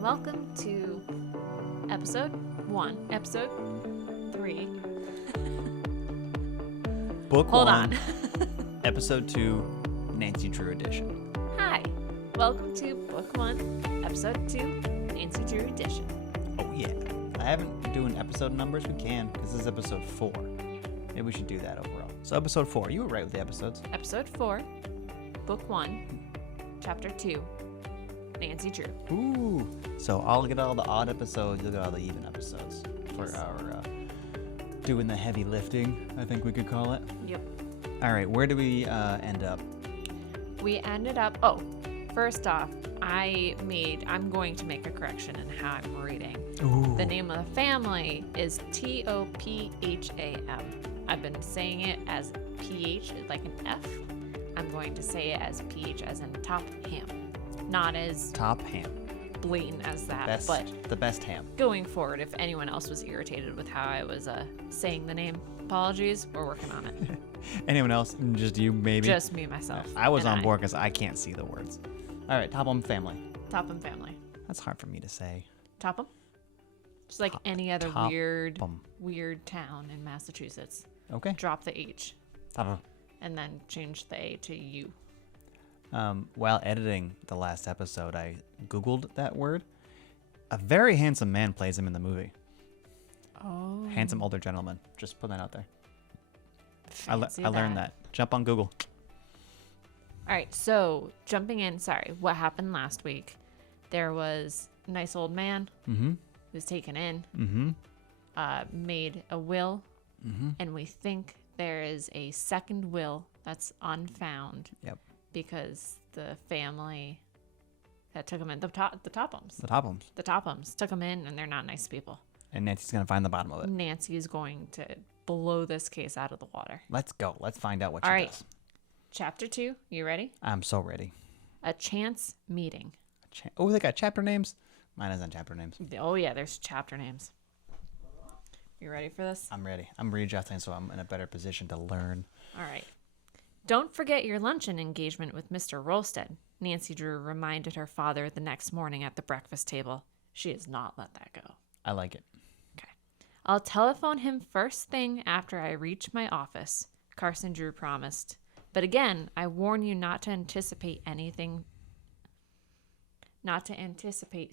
and welcome to episode 3. Book Hold 1, on. Episode 2, Nancy Drew edition. Hi, welcome to Book 1, Episode 2, Nancy Drew edition. Oh yeah. I haven't been doing episode numbers. We can, because this is episode 4. Maybe we should do that overall. So episode 4, you were right with the episodes. Episode 4, Book 1, Chapter 2, Nancy Drew. Ooh. So I'll get all the odd episodes, you'll get all the even episodes for our doing the heavy lifting, I think we could call it. Yep. All right, where do we end up? We ended up, first off, I'm going to make a correction in how I'm reading. Ooh. The name of the family is Topham. I've been saying it as PH, like an F. I'm going to say it as PH as in top ham. Not as Top ham. blatant as that, Best, but the best ham. going forward, if anyone else was irritated with how I was saying the name, apologies, we're working on it. Anyone else? Just you, maybe? Just me, myself. I was and on board because I can't see the words. All right, Topham family. Topham family. That's hard for me to say. Topham? Just like any other Topham. weird town in Massachusetts. Okay. Drop the H Topham. and then change the A to U. While editing the last episode, I Googled that word. A very handsome man plays him in the movie. Oh. Handsome older gentleman. Just put that out there. I Fancy learned that. Jump on Google. All right, so jumping in, what happened last week? There was a nice old man Mm-hmm. who was taken in, Mm-hmm. made a will, Mm-hmm. and we think there is a second will that's unfound. Yep. Because the family that took him in, the Tophams. The Tophams. The Tophams took him in, and they're not nice people. And Nancy's going to find the bottom of it. Nancy is going to blow this case out of the water. Let's go. Let's find out what All she right. does. Chapter 2, you ready? I'm so ready. A chance meeting. Oh, they got chapter names? Mine isn't chapter names. Oh, yeah, there's chapter names. You ready for this? I'm ready. I'm readjusting so I'm in a better position to learn. All right. Don't forget your luncheon engagement with Mr. Rolstead, Nancy Drew reminded her father the next morning at the breakfast table. She has not let that go. I like it. Okay. I'll telephone him first thing after I reach my office, Carson Drew promised. But again, I warn you not to anticipate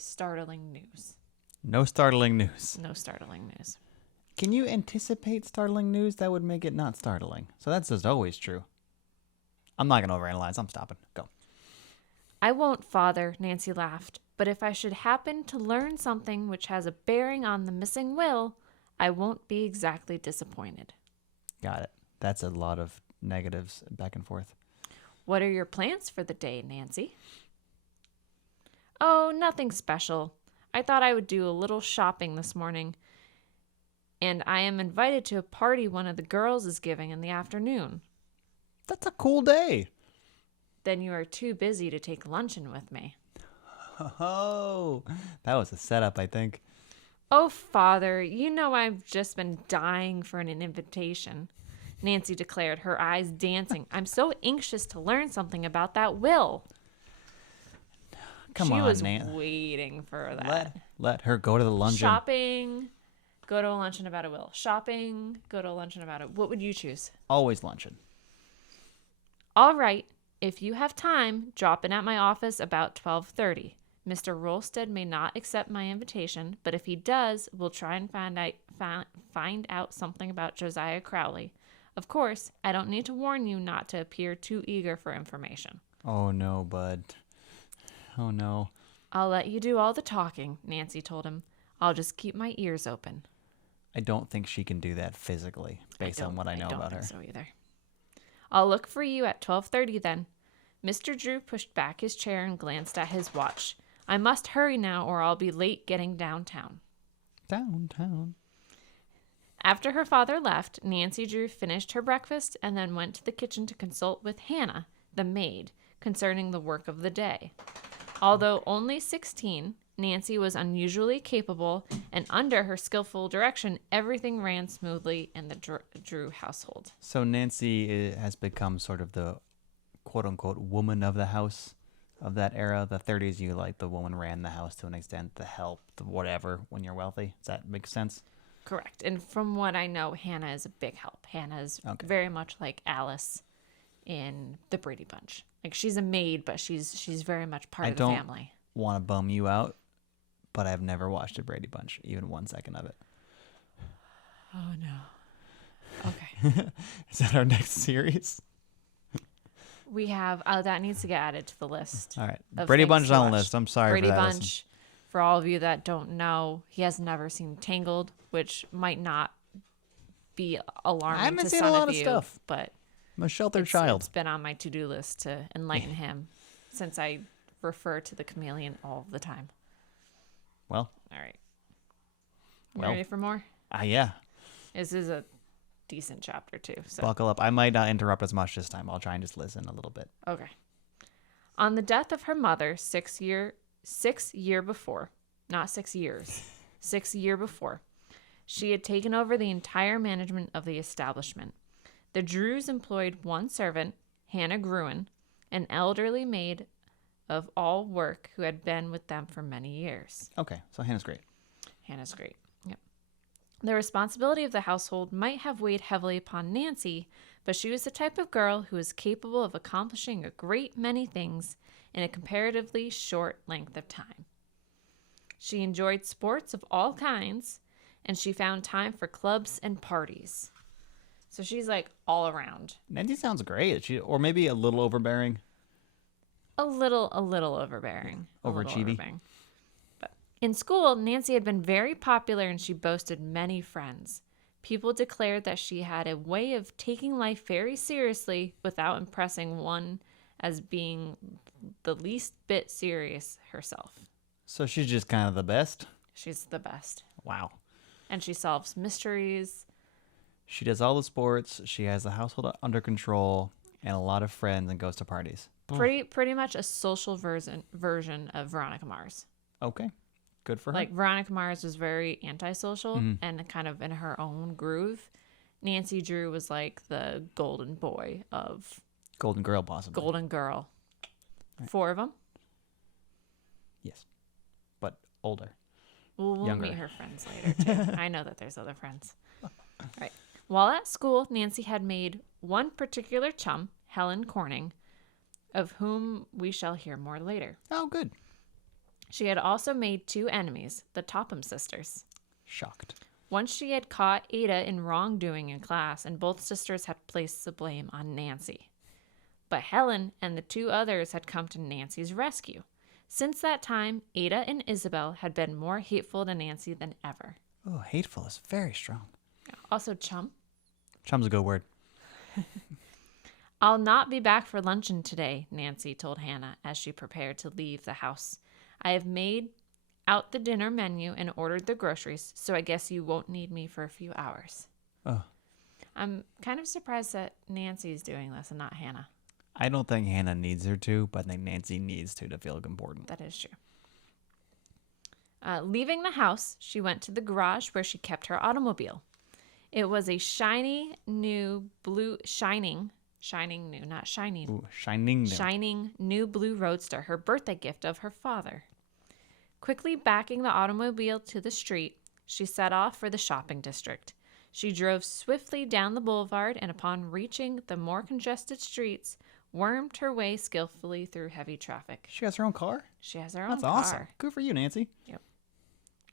startling news. No startling news. No startling news. Can you anticipate startling news? That would make it not startling. So that's just always true. I'm not going to overanalyze. I'm stopping. Go. I won't, Father, Nancy laughed. But if I should happen to learn something which has a bearing on the missing will, I won't be exactly disappointed. Got it. That's a lot of negatives back and forth. What are your plans for the day, Nancy? Oh, nothing special. I thought I would do a little shopping this morning. And I am invited to a party one of the girls is giving in the afternoon. That's a cool day. Then you are too busy to take luncheon with me. Oh, that was a setup, I think. Oh, Father, you know I've just been dying for an invitation, Nancy declared, her eyes dancing. I'm so anxious to learn something about that will. Come she on, was Nan. waiting for that. Let her go to the luncheon. Shopping, go to a luncheon about a will. Shopping, go to a luncheon about it. What would you choose? Always luncheon. All right. If you have time, drop in at my office about 12:30. Mr. Rolstead may not accept my invitation, but if he does, we'll try and find out something about Josiah Crowley. Of course, I don't need to warn you not to appear too eager for information. Oh, no, bud. Oh, no. I'll let you do all the talking, Nancy told him. I'll just keep my ears open. I don't think she can do that physically, based on what I know about her. I don't think so either. I'll look for you at 12:30 then. Mr. Drew pushed back his chair and glanced at his watch. I must hurry now or I'll be late getting downtown. Downtown. After her father left, Nancy Drew finished her breakfast and then went to the kitchen to consult with Hannah, the maid, concerning the work of the day. Although only 16, Nancy was unusually capable, and under her skillful direction, everything ran smoothly in the Drew household. So Nancy has become sort of the quote-unquote woman of the house. of that era. The 30s, you like the woman ran the house to an extent, the help, the whatever, when you're wealthy. Does that make sense? Correct. And from what I know, Hannah is a big help. Hannah is very much like Alice in the Brady Bunch. Like, she's a maid, but she's very much part of the family. I don't want to bum you out, but I've never watched a Brady Bunch, even 1 second of it. Oh, no. Okay. Is that our next series? We have, that needs to get added to the list. All right. Brady Bunch is on the watch. list. I'm sorry Brady for that. Bunch, for all of you that don't know, he has never seen Tangled, which might not be alarming to some of you. Stuff. But I'm a sheltered child. It's been on my to-do list to enlighten him since I refer to the chameleon all the time. Well. All right. Ready for more? Yeah. This is a decent chapter too. So buckle up. I might not interrupt as much this time. I'll try and just listen a little bit. Okay. On the death of her mother 6 year before, not 6 years, 6 year before, she had taken over the entire management of the establishment. The Drews employed one servant, Hannah Gruen, an elderly maid of all work who had been with them for many years. Okay, so Hannah's great. Hannah's great. Yep. The responsibility of the household might have weighed heavily upon Nancy, but she was the type of girl who was capable of accomplishing a great many things in a comparatively short length of time. She enjoyed sports of all kinds, and she found time for clubs and parties. So she's like all around. Nancy sounds great. Or maybe a little overbearing. A little overbearing. Overachieving. But in school, Nancy had been very popular and she boasted many friends. People declared that she had a way of taking life very seriously without impressing one as being the least bit serious herself. So she's just kind of the best? She's the best. Wow. And she solves mysteries. She does all the sports. She has the household under control and a lot of friends and goes to parties. Pretty much a social version of Veronica Mars. Okay. Good for her. Like, Veronica Mars was very antisocial and kind of in her own groove. Nancy Drew was like the golden boy of... Golden girl, possibly. Golden girl. Right. 4 of them? Yes. But older. We'll Younger. meet her friends later, too. I know that there's other friends. All right. While at school, Nancy had made one particular chum, Helen Corning, of whom we shall hear more later. Oh, good. She had also made 2 enemies, the Topham sisters. Shocked. Once she had caught Ada in wrongdoing in class, and both sisters had placed the blame on Nancy. But Helen and the 2 others had come to Nancy's rescue. Since that time, Ada and Isabel had been more hateful to Nancy than ever. Oh, hateful is very strong. Also, chum. Chum's a good word. I'll not be back for luncheon today, Nancy told Hannah as she prepared to leave the house. I have made out the dinner menu and ordered the groceries, so I guess you won't need me for a few hours. Oh. I'm kind of surprised that Nancy's doing this and not Hannah. I don't think Hannah needs her to, but I think Nancy needs to feel important. That is true. Leaving the house, she went to the garage where she kept her automobile. It was a shining new, shining new blue roadster, her birthday gift of her father. Quickly backing the automobile to the street, she set off for the shopping district. She drove swiftly down the boulevard and upon reaching the more congested streets, wormed her way skillfully through heavy traffic. She has her own car? She has her own That's car. awesome. Good for you, Nancy. Yep.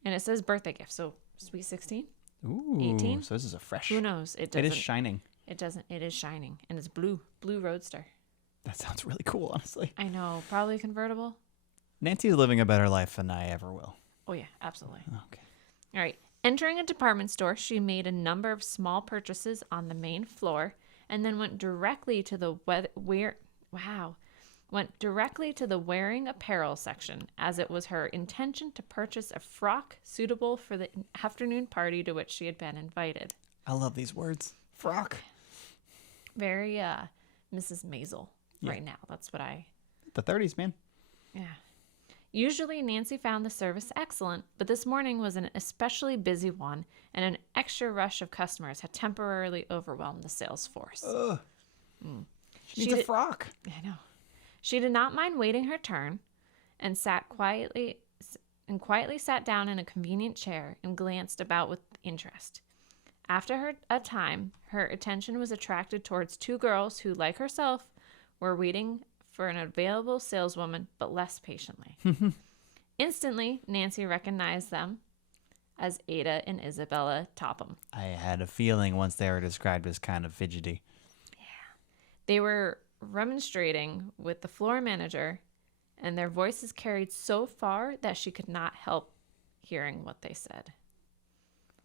And it says birthday gift, so sweet 16? Ooh, 18? So this is a fresh. Who knows? It is shining. It doesn't. It is shining, and it's blue roadster. That sounds really cool, honestly. I know. Probably convertible. Nancy's living a better life than I ever will. Oh yeah, absolutely. Okay. All right. Entering a department store, she made a number of small purchases on the main floor, and then went directly to the wearing apparel section, as it was her intention to purchase a frock suitable for the afternoon party to which she had been invited. I love these words. Frock. Very Mrs. Maisel right now. That's what The 30s, man. Yeah. Usually Nancy found the service excellent, but this morning was an especially busy one, and an extra rush of customers had temporarily overwhelmed the sales force. Ugh. She needs a frock. I know. She did not mind waiting her turn and quietly sat down in a convenient chair and glanced about with interest. After a time, her attention was attracted towards two girls who, like herself, were waiting for an available saleswoman, but less patiently. Instantly, Nancy recognized them as Ada and Isabella Topham. I had a feeling once they were described as kind of fidgety. They were remonstrating with the floor manager, and their voices carried so far that she could not help hearing what they said.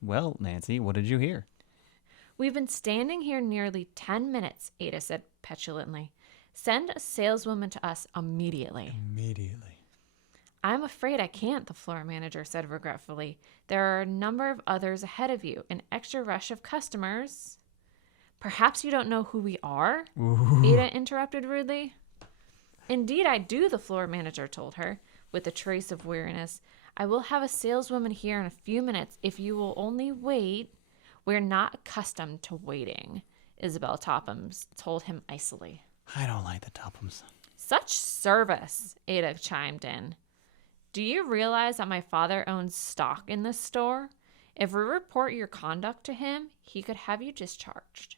Well, Nancy, what did you hear? We've been standing here nearly 10 minutes, Ada said petulantly. Send a saleswoman to us immediately. Immediately. I'm afraid I can't, the floor manager said regretfully. There are a number of others ahead of you, an extra rush of customers. Perhaps you don't know who we are? Ooh. Ada interrupted rudely. Indeed, I do, the floor manager told her, with a trace of weariness. I will have a saleswoman here in a few minutes if you will only wait. We're not accustomed to waiting, Isabel Topham told him icily. I don't like the Tophams. Such service, Ada chimed in. Do you realize that my father owns stock in this store? If we report your conduct to him, he could have you discharged.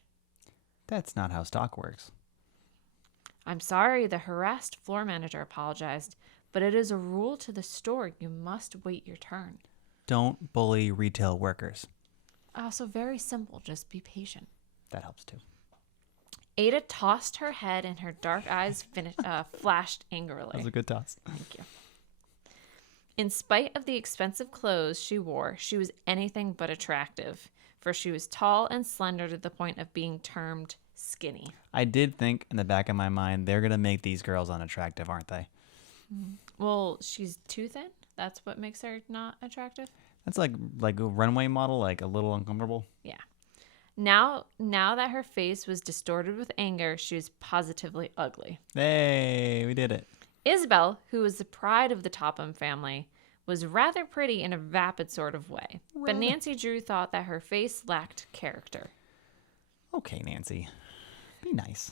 That's not how stock works. I'm sorry, the harassed floor manager apologized, but it is a rule to the store. You must wait your turn. Don't bully retail workers. Also, very simple. Just be patient. That helps too. Ada tossed her head and her dark eyes flashed angrily. That was a good toss. Thank you. In spite of the expensive clothes she wore, she was anything but attractive, for she was tall and slender to the point of being termed skinny. I did think in the back of my mind, they're going to make these girls unattractive, aren't they? Well, she's too thin? That's what makes her not attractive? That's like a runway model, like a little uncomfortable. Yeah. Now that her face was distorted with anger, she was positively ugly. Hey, we did it. Isabel, who was the pride of the Topham family, was rather pretty in a vapid sort of way. But Nancy Drew thought that her face lacked character. Okay, Nancy. Be nice.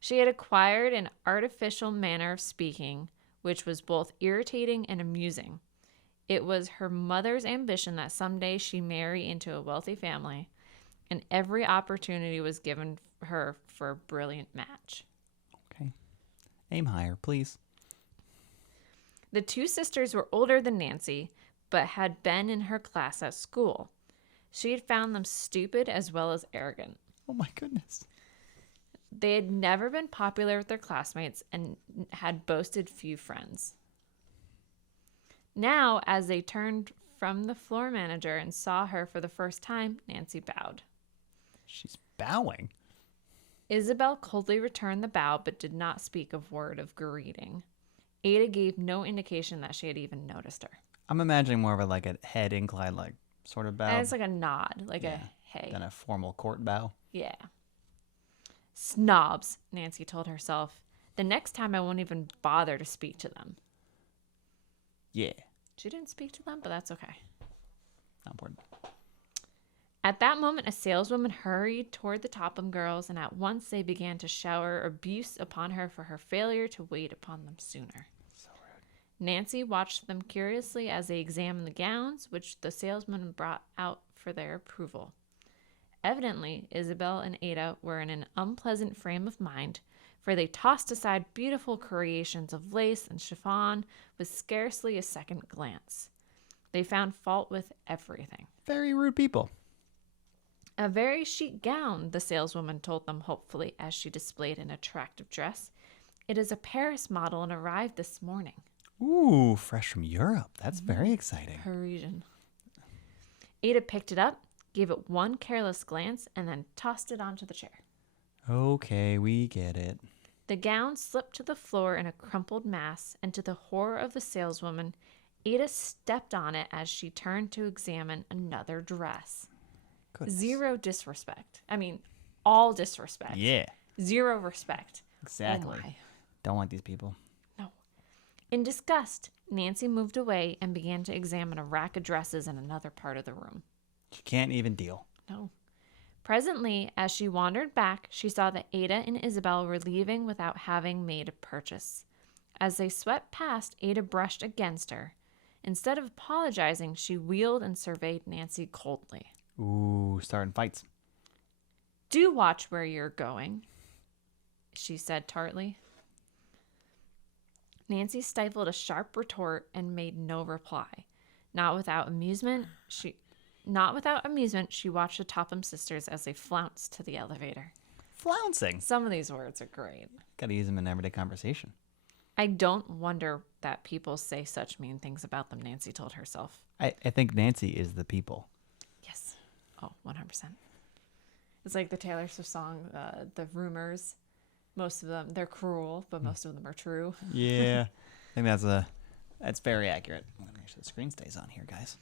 She had acquired an artificial manner of speaking, which was both irritating and amusing. It was her mother's ambition that someday she marry into a wealthy family, and every opportunity was given her for a brilliant match. Okay. Aim higher, please. The two sisters were older than Nancy, but had been in her class at school. She had found them stupid as well as arrogant. Oh my goodness. They had never been popular with their classmates and had boasted few friends. Now, as they turned from the floor manager and saw her for the first time, Nancy bowed. She's bowing. Isabel coldly returned the bow, but did not speak a word of greeting. Ada gave no indication that she had even noticed her. I'm imagining more of a head incline, sort of bow. And it's like a nod, like a hey. Than a formal court bow. Yeah. Snobs, Nancy told herself. The next time I won't even bother to speak to them. Yeah. She didn't speak to them, but that's okay. Not important. At that moment, a saleswoman hurried toward the Topham girls, and at once they began to shower abuse upon her for her failure to wait upon them sooner. So rude. Nancy watched them curiously as they examined the gowns, which the salesman brought out for their approval. Evidently, Isabel and Ada were in an unpleasant frame of mind, for they tossed aside beautiful creations of lace and chiffon with scarcely a second glance. They found fault with everything. Very rude people. A very chic gown, the saleswoman told them hopefully as she displayed an attractive dress. It is a Paris model and arrived this morning. Ooh, fresh from Europe. That's very exciting. Parisian. Ada picked it up, gave it one careless glance, and then tossed it onto the chair. Okay, we get it. The gown slipped to the floor in a crumpled mass, and to the horror of the saleswoman, Ada stepped on it as she turned to examine another dress. Goodness. Zero disrespect. I mean, all disrespect. Yeah. Zero respect. Exactly. Oh my. Don't like these people. No. In disgust, Nancy moved away and began to examine a rack of dresses in another part of the room. She can't even deal. No. Presently, as she wandered back, she saw that Ada and Isabel were leaving without having made a purchase. As they swept past, Ada brushed against her. Instead of apologizing, she wheeled and surveyed Nancy coldly. Ooh, starting fights. Do watch where you're going, she said tartly. Nancy stifled a sharp retort and made no reply. Not without amusement, she watched the Topham sisters as they flounced to the elevator. Flouncing. Some of these words are great. Gotta use them in everyday conversation. I don't wonder that people say such mean things about them, Nancy told herself. I think Nancy is the people. Yes. Oh, 100%. It's like the Taylor Swift song, The Rumors. Most of them, they're cruel, but most of them are true. Yeah. I think that's very accurate. I'm gonna make sure the screen stays on here, guys.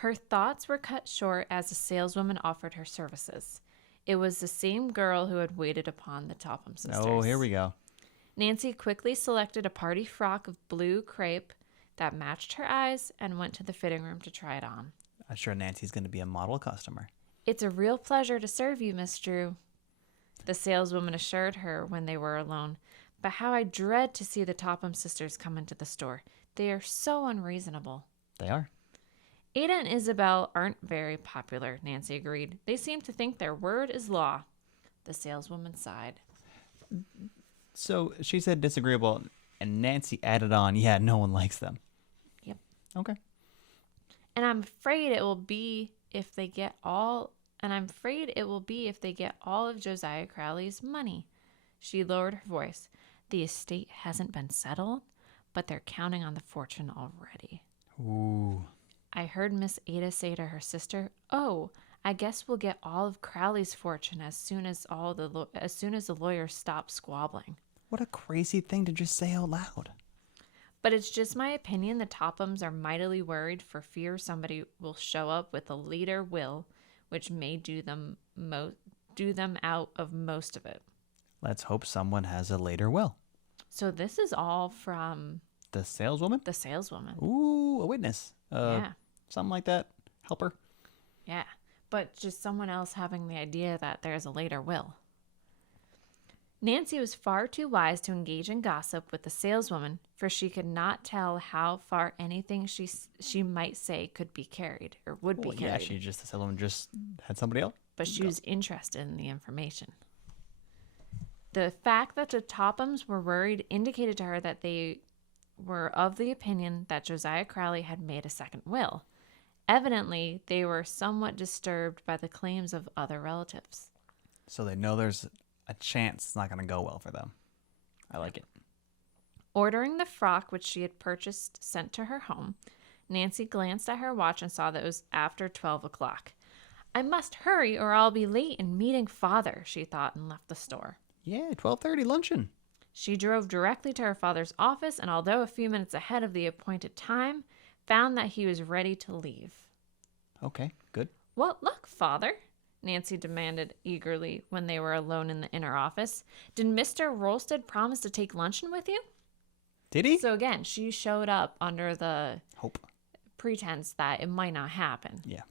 Her thoughts were cut short as a saleswoman offered her services. It was the same girl who had waited upon the Topham sisters. Oh, here we go. Nancy quickly selected a party frock of blue crepe that matched her eyes and went to the fitting room to try it on. I'm sure Nancy's going to be a model customer. It's a real pleasure to serve you, Miss Drew, the saleswoman assured her when they were alone. But how I dread to see the Topham sisters come into the store. They are so unreasonable. They are. Ada and Isabel aren't very popular, Nancy agreed. They seem to think their word is law. The saleswoman sighed. So she said disagreeable, and Nancy added on, yeah, no one likes them. Yep. Okay. And I'm afraid it will be if they get all of Josiah Crowley's money. She lowered her voice. The estate hasn't been settled, but they're counting on the fortune already. Ooh. I heard Miss Ada say to her sister, "Oh, I guess we'll get all of Crowley's fortune as soon as the lawyers stop squabbling." What a crazy thing to just say out loud. But it's just my opinion the Tophams are mightily worried for fear somebody will show up with a later will, which may do them out of most of it. Let's hope someone has a later will. So this is all from The saleswoman? the saleswoman. Ooh, a witness. Yeah. Something like that. Helper. Yeah. But just someone else having the idea that there's a later will. Nancy was far too wise to engage in gossip with the saleswoman, for she could not tell how far anything she might say could be carried or would be carried. Yeah, the saleswoman just had somebody else. But she was interested in the information. The fact that the Tophams were worried indicated to her that they were of the opinion that Josiah Crowley had made a second will. Evidently, they were somewhat disturbed by the claims of other relatives. So they know there's a chance it's not going to go well for them. I like it. Ordering the frock which she had purchased sent to her home, Nancy glanced at her watch and saw that it was after 12 o'clock. I must hurry or I'll be late in meeting Father, she thought, and left the store. Yeah, 12:30 luncheon. She drove directly to her father's office and, although a few minutes ahead of the appointed time, found that he was ready to leave. Okay, good. What luck, Father? Nancy demanded eagerly when they were alone in the inner office. Did Mr. Rolsted promise to take luncheon with you? Did he? So again, she showed up under the Hope. pretense that it might not happen. Yeah.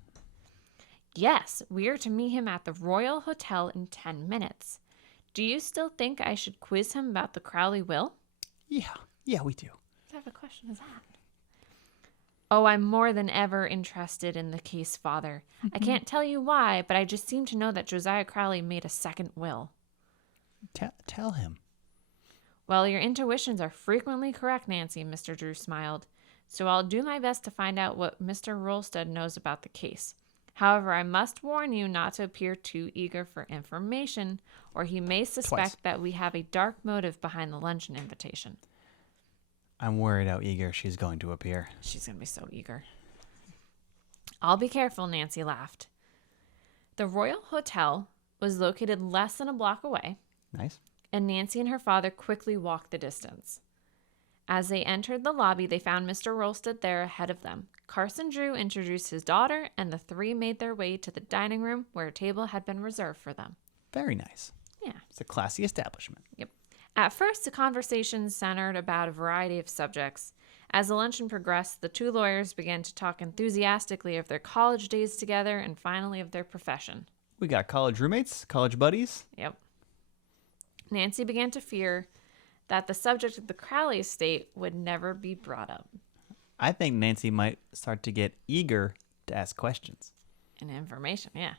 Yes, we are to meet him at the Royal Hotel in 10 minutes. Do you still think I should quiz him about the Crowley will? Yeah, we do. What type of question is that? Oh, I'm more than ever interested in the case, Father. I can't tell you why, but I just seem to know that Josiah Crowley made a second will. Tell him. Well, your intuitions are frequently correct, Nancy, Mr. Drew smiled. So I'll do my best to find out what Mr. Rolsted knows about the case. However, I must warn you not to appear too eager for information, or he may suspect that we have a dark motive behind the luncheon invitation. I'm worried how eager she's going to appear. She's going to be so eager. I'll be careful, Nancy laughed. The Royal Hotel was located less than a block away. Nice. And Nancy and her father quickly walked the distance. As they entered the lobby, they found Mr. Rolsted there ahead of them. Carson Drew introduced his daughter, and the three made their way to the dining room where a table had been reserved for them. Very nice. Yeah. It's a classy establishment. Yep. At first, the conversation centered about a variety of subjects. As the luncheon progressed, the two lawyers began to talk enthusiastically of their college days together and finally of their profession. We got college roommates, college buddies. Yep. Nancy began to fear that the subject of the Crowley estate would never be brought up. I think Nancy might start to get eager to ask questions. And information, yeah.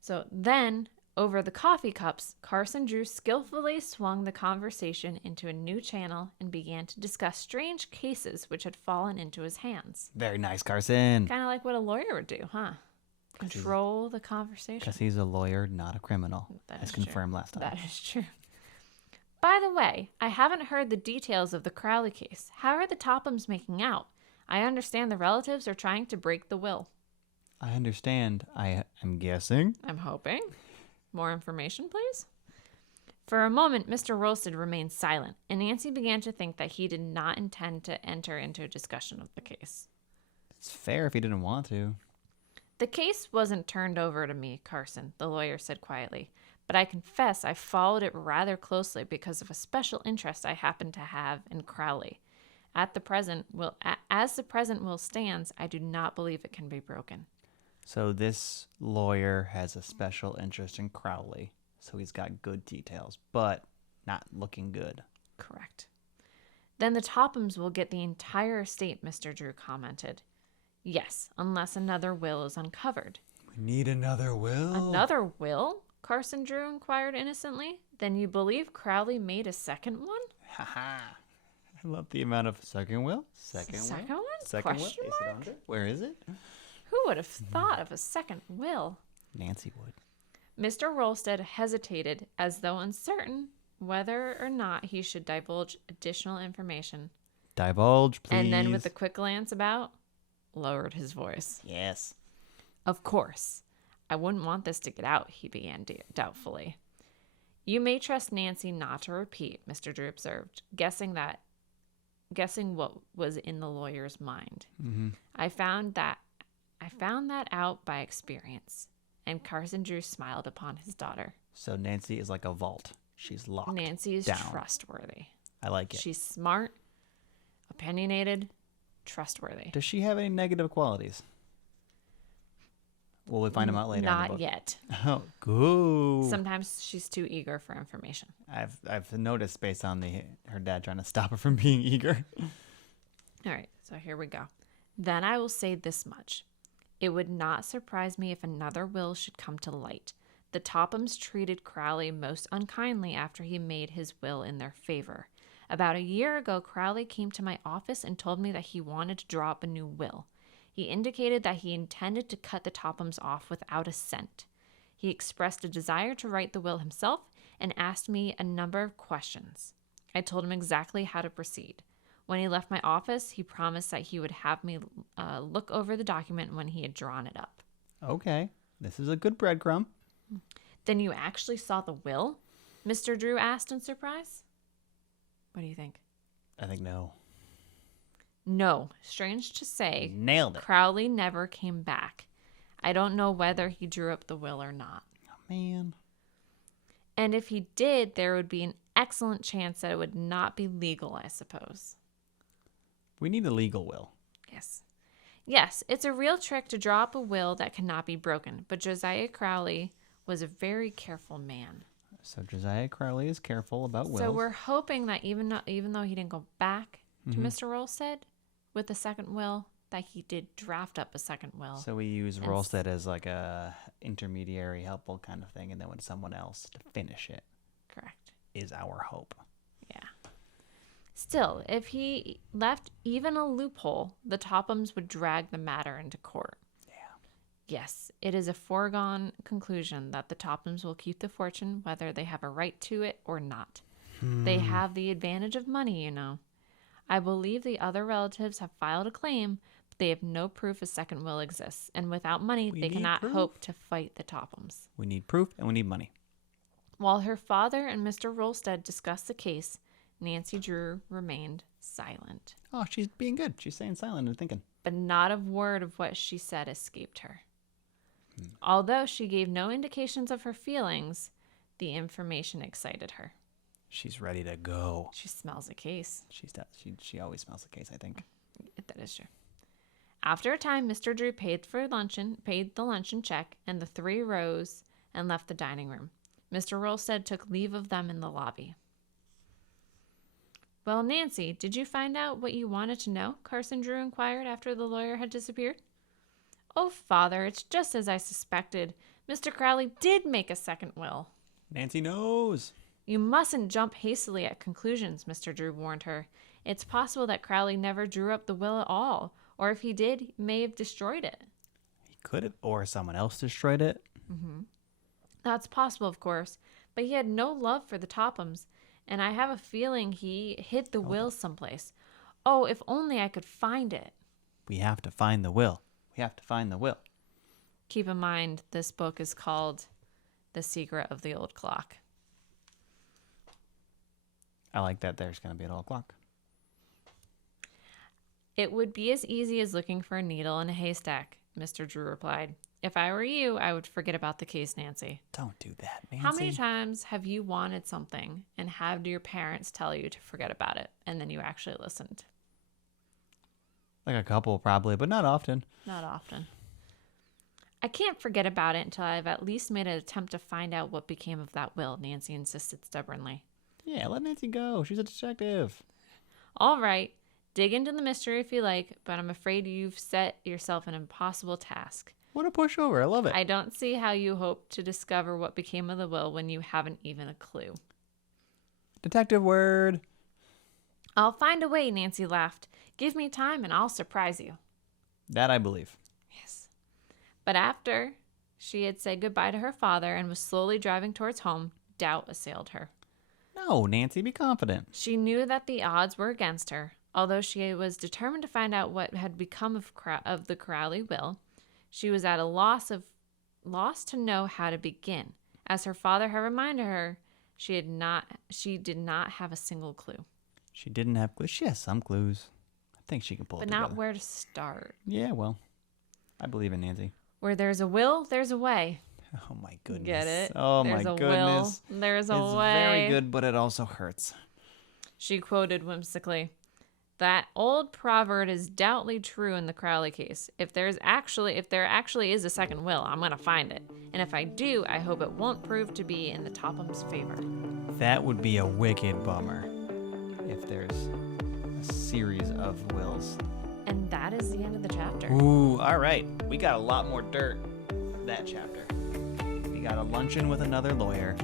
So then, over the coffee cups, Carson Drew skillfully swung the conversation into a new channel and began to discuss strange cases which had fallen into his hands. Very nice, Carson. Kind of like what a lawyer would do, huh? Control the conversation. Because he's a lawyer, not a criminal, That as is true. confirmed last time. That is true. By the way, I haven't heard the details of the Crowley case. How are the Tophams making out? I understand the relatives are trying to break the will. I understand. I'm guessing. I'm hoping. More information, please? For a moment, Mr. Rolsted remained silent, and Nancy began to think that he did not intend to enter into a discussion of the case. It's fair if he didn't want to. The case wasn't turned over to me, Carson, the lawyer said quietly, but I confess I followed it rather closely because of a special interest I happen to have in Crowley. As the present will stands, I do not believe it can be broken. So this lawyer has a special interest in Crowley, so he's got good details, but not looking good. Correct. Then the Tophams will get the entire estate, Mr. Drew commented. Yes, unless another will is uncovered. We need another will? Another will? Carson Drew inquired innocently. Then you believe Crowley made a second one? Haha. I love the amount of second will. Second one? Second will. Question Is mark? it under? Where is it? Who would have thought of a second will? Nancy would. Mr. Rolsted hesitated as though uncertain whether or not he should divulge additional information. Divulge, please. And then with a quick glance about, lowered his voice. Yes. Of course. I wouldn't want this to get out, he began doubtfully. You may trust Nancy not to repeat, Mr. Drew observed, guessing what was in the lawyer's mind. Mm-hmm. I found that out by experience. And Carson Drew smiled upon his daughter. So Nancy is like a vault. She's locked Nancy is down. Trustworthy. I like it. She's smart, opinionated, trustworthy. Does she have any negative qualities? Will we find them out later? in the Not book? yet. Oh, cool. Sometimes she's too eager for information. I've noticed based on her dad trying to stop her from being eager. All right, so here we go. Then I will say this much. It would not surprise me if another will should come to light. The Tophams treated Crowley most unkindly after he made his will in their favor. About a year ago, Crowley came to my office and told me that he wanted to draw up a new will. He indicated that he intended to cut the Tophams off without a cent. He expressed a desire to write the will himself and asked me a number of questions. I told him exactly how to proceed. When he left my office, he promised that he would have me look over the document when he had drawn it up. Okay, this is a good breadcrumb. Then you actually saw the will? Mr. Drew asked in surprise. What do you think? I think no. No, strange to say, Nailed it. Crowley never came back. I don't know whether he drew up the will or not. Oh, man. And if he did, there would be an excellent chance that it would not be legal, I suppose. We need a legal will. Yes. Yes, it's a real trick to draw up a will that cannot be broken, but Josiah Crowley was a very careful man. So Josiah Crowley is careful about wills. So we're hoping that even though he didn't go back to Mr. Rolstead with the second will, that he did draft up a second will. So we use Rolstead as like a intermediary, helpful kind of thing, and then when someone else to finish it. Correct. Is our hope. Yeah. Still, if he left even a loophole, the Tophams would drag the matter into court. Yeah. Yes, it is a foregone conclusion that the Tophams will keep the fortune whether they have a right to it or not. They have the advantage of money, you know. I believe the other relatives have filed a claim, but they have no proof a second will exists, and without money, We they need cannot proof. hope to fight the Tophams. We need proof and we need money. While her father and Mr. Rolstead discussed the case, Nancy Drew remained silent. Oh, she's being good. She's staying silent and thinking. But not a word of what she said escaped her. Although she gave no indications of her feelings, the information excited her. She's ready to go. She smells a case. She always smells the case, I think. That is true. After a time, Mr. Drew paid the luncheon check, and the three rose and left the dining room. Mr. Rolstead took leave of them in the lobby. Well, Nancy, did you find out what you wanted to know? Carson Drew inquired after the lawyer had disappeared. Oh, Father, it's just as I suspected. Mr. Crowley did make a second will. Nancy knows. You mustn't jump hastily at conclusions, Mr. Drew warned her. It's possible that Crowley never drew up the will at all, or if he did, he may have destroyed it. He could have, or someone else destroyed it. That's possible, of course, but he had no love for the Tophams, and I have a feeling he hid the will someplace. Oh, if only I could find it. We have to find the will. We have to find the will. Keep in mind, this book is called The Secret of the Old Clock. I like that there's going to be an old clock. It would be as easy as looking for a needle in a haystack, Mr. Drew replied. If I were you, I would forget about the case, Nancy. Don't do that, Nancy. How many times have you wanted something and had your parents tell you to forget about it, and then you actually listened? Like a couple, probably, but not often. Not often. I can't forget about it until I've at least made an attempt to find out what became of that will, Nancy insisted stubbornly. Yeah, let Nancy go. She's a detective. All right. Dig into the mystery if you like, but I'm afraid you've set yourself an impossible task. What a pushover. I love it. I don't see how you hope to discover what became of the will when you haven't even a clue. Detective word. I'll find a way, Nancy laughed. Give me time and I'll surprise you. That I believe. Yes. But after she had said goodbye to her father and was slowly driving towards home, doubt assailed her. No, Nancy, be confident. She knew that the odds were against her. Although she was determined to find out what had become of the Crowley will, she was at a loss to know how to begin. As her father had reminded her, she did not have a single clue. She didn't have clues. She has some clues. I think she can pull it together. But not where to start. Yeah, well, I believe in Nancy. Where there's a will, there's a way. Oh, my goodness. Get it? Oh, there's my a goodness. Will, there's a it's way. Very good, but it also hurts. She quoted whimsically. That old proverb is doubtly true in the Crowley case. If there actually is a second will, I'm going to find it. And if I do, I hope it won't prove to be in the Topham's favor. That would be a wicked bummer if there's a series of wills. And that is the end of the chapter. Ooh, all right. We got a lot more dirt that chapter. We got a luncheon with another lawyer.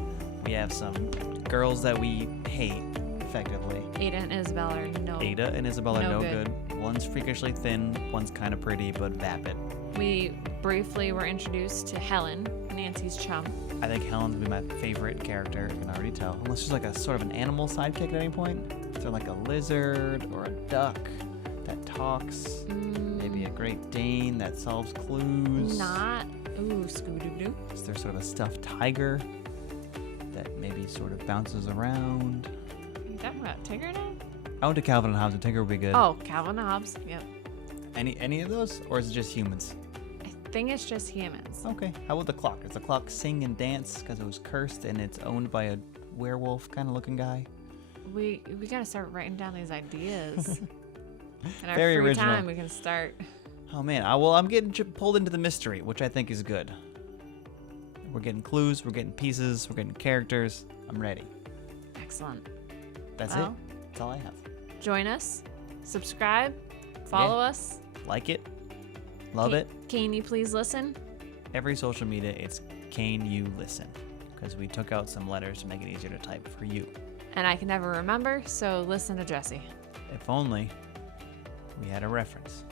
We have some girls that we hate, effectively. Ada and Isabel are no good. One's freakishly thin, one's kind of pretty, but vapid. We briefly were introduced to Helen, Nancy's chum. I think Helen's be my favorite character, I can already tell. Unless she's like a sort of an animal sidekick at any point. Is there like a lizard or a duck that talks? Maybe a Great Dane that solves clues? Scooby-Doo. Is there sort of a stuffed tiger that maybe sort of bounces around? Are you talking about Tigger now? I went to Calvin and Hobbes, and Tigger would be good. Oh, Calvin and Hobbes. Yep. Any of those? Or is it just humans? I think it's just humans. Okay. How about the clock? Does the clock sing and dance because it was cursed and it's owned by a werewolf kind of looking guy? We got to start writing down these ideas. In our Very free original. time, we can start. Oh, man. I'm getting pulled into the mystery, which I think is good. We're getting clues. We're getting pieces. We're getting characters. I'm ready. Excellent. That's it. That's all I have. Join us. Subscribe. Follow us. Like it. Love it. Can you please listen? Every social media, it's Can You Listen? Because we took out some letters to make it easier to type for you. And I can never remember, so listen to Jesse. If only we had a reference.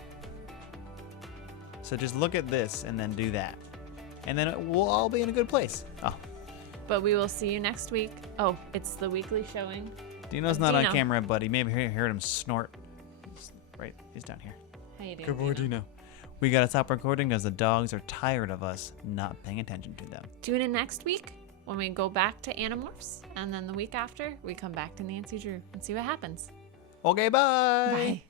So just look at this and then do that. And then we'll all be in a good place. Oh. But we will see you next week. Oh, it's the weekly showing. Dino's not on camera, but he maybe heard him snort. He's down here. How you doing, Good boy, Dino. We gotta stop recording because the dogs are tired of us not paying attention to them. Tune in next week when we go back to Animorphs, and then the week after we come back to Nancy Drew and see what happens. Okay, bye. Bye.